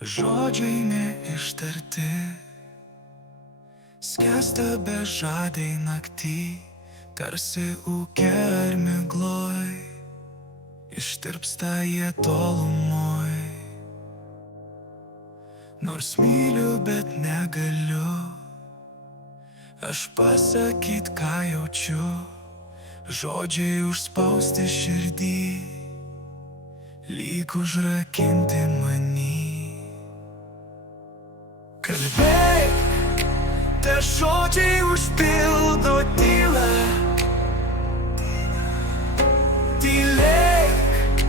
Žodžiai neištarti, skęsta bežadai naktį, tarsi ūke ar migloj, ištirpsta jie tolumoj. Nors myliu, bet negaliu aš pasakyt, ką jaučiu, žodžiai užspausti širdį, lyg užrakinti manį. Kalbėk, te žodžiai užpildo tylą. Tylėk,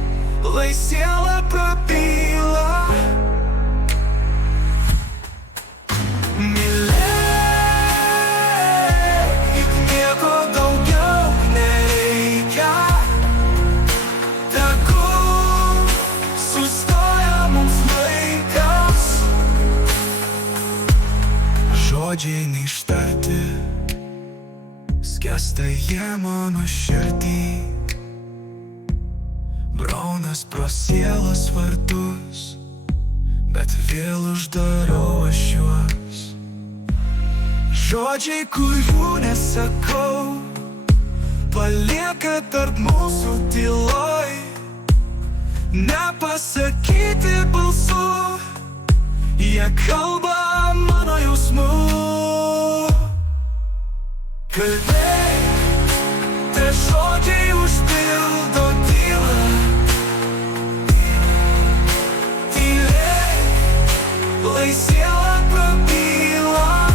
lai siela prabyla. Mylėk, juk nieko daugiau nereikia. Tegul sustoja mums laikas. Žodžiai neištarti, skęsta jie mano širdį, braunas pro sielos vartus, bet vėl uždarau aš juos. Žodžiai, kurių nesakau, palieka tarp mūsų tyloj, nepasakyti balsu, jie kalba mano jausmų. Kalbėk, te žodžiai užpildo tylą. Tylėk, lai siela prabyla.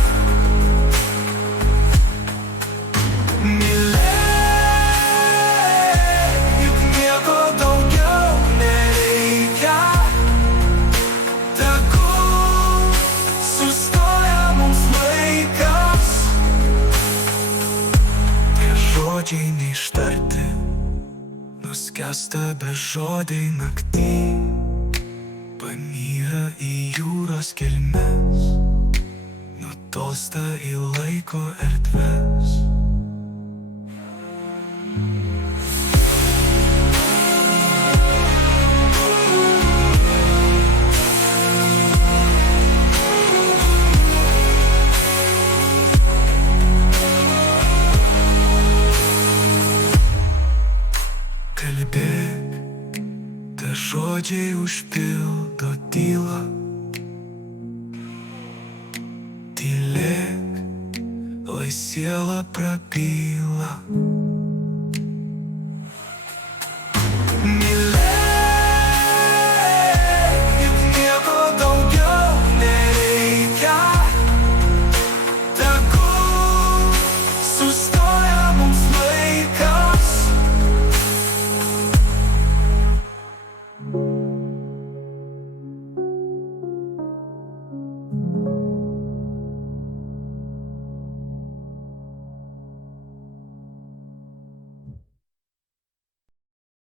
Mylėk, juk nieko daugiau nereikia. Tegul sustoja mums laikas. Tie žodžiai neištarti, nuskęsta bežodžiai naktį, panyra į jūros gelmes, nutolsta į laiko erdves. Kalbėk, te žodžiai užpildo tylą. Tylėk, lai siela prabyla.